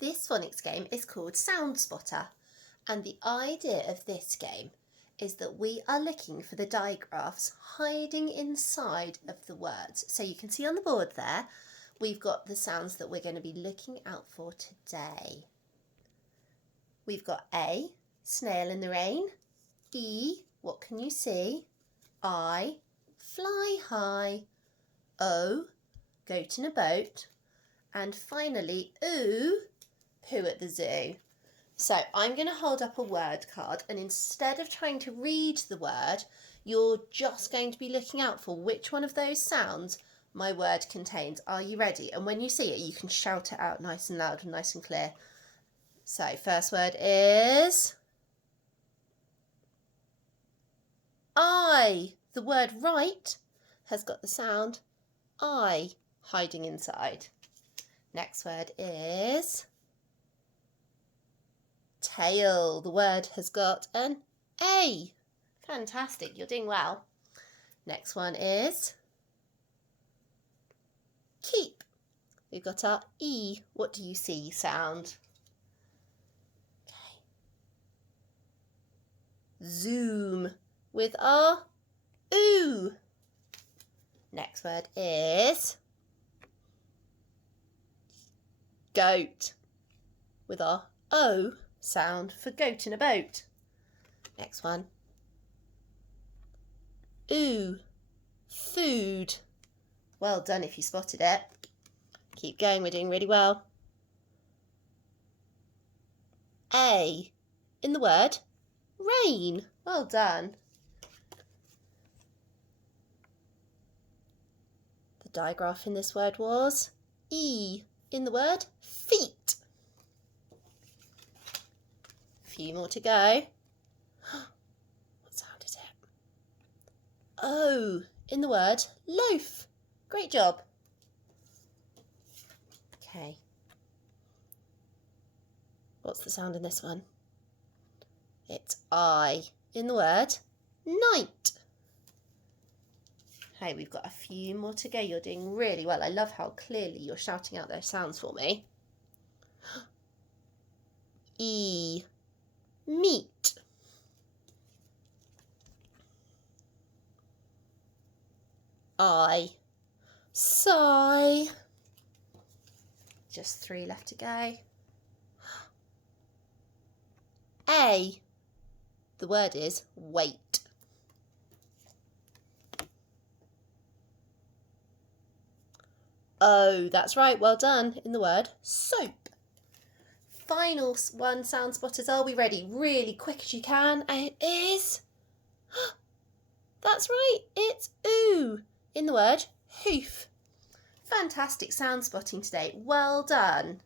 This phonics game is called Sound Spotter, and the idea of this game is that we are looking for the digraphs hiding inside of the words. So you can see on the board there, we've got the sounds that we're going to be looking out for today. We've got A, snail in the rain, E, what can you see, I, fly high, O, goat in a boat, and finally oo, poo at the zoo. So I'm going to hold up a word card, and instead of trying to read the word, you're just going to be looking out for which one of those sounds my word contains. Are you ready? And when you see it, you can shout it out nice and loud and nice and clear. So first word is I. The word right has got the sound I hiding inside. Next word is tail. The word has got an A. Fantastic, you're doing well. Next one is keep. We've got our E. What do you see sound? Okay. Zoom with our oo. Next word is goat with our O sound for goat in a boat. Next one. Ooh, food. Well done if you spotted it. Keep going, we're doing really well. A in the word rain. Well done. The digraph in this word was E in the word feet. A few more to go. What sound is it? O in the word loaf. Great job. Okay. What's the sound in this one? It's I in the word night. Hey, we've got a few more to go. You're doing really well. I love how clearly you're shouting out those sounds for me. E, meat. I, sigh. Just 3 left to go. A, the word is wait. Oh, that's right, well done, in the word soap. Final one, sound spotters, are we ready? Really quick as you can, and it is, that's right, it's oo, in the word hoof. Fantastic sound spotting today, well done.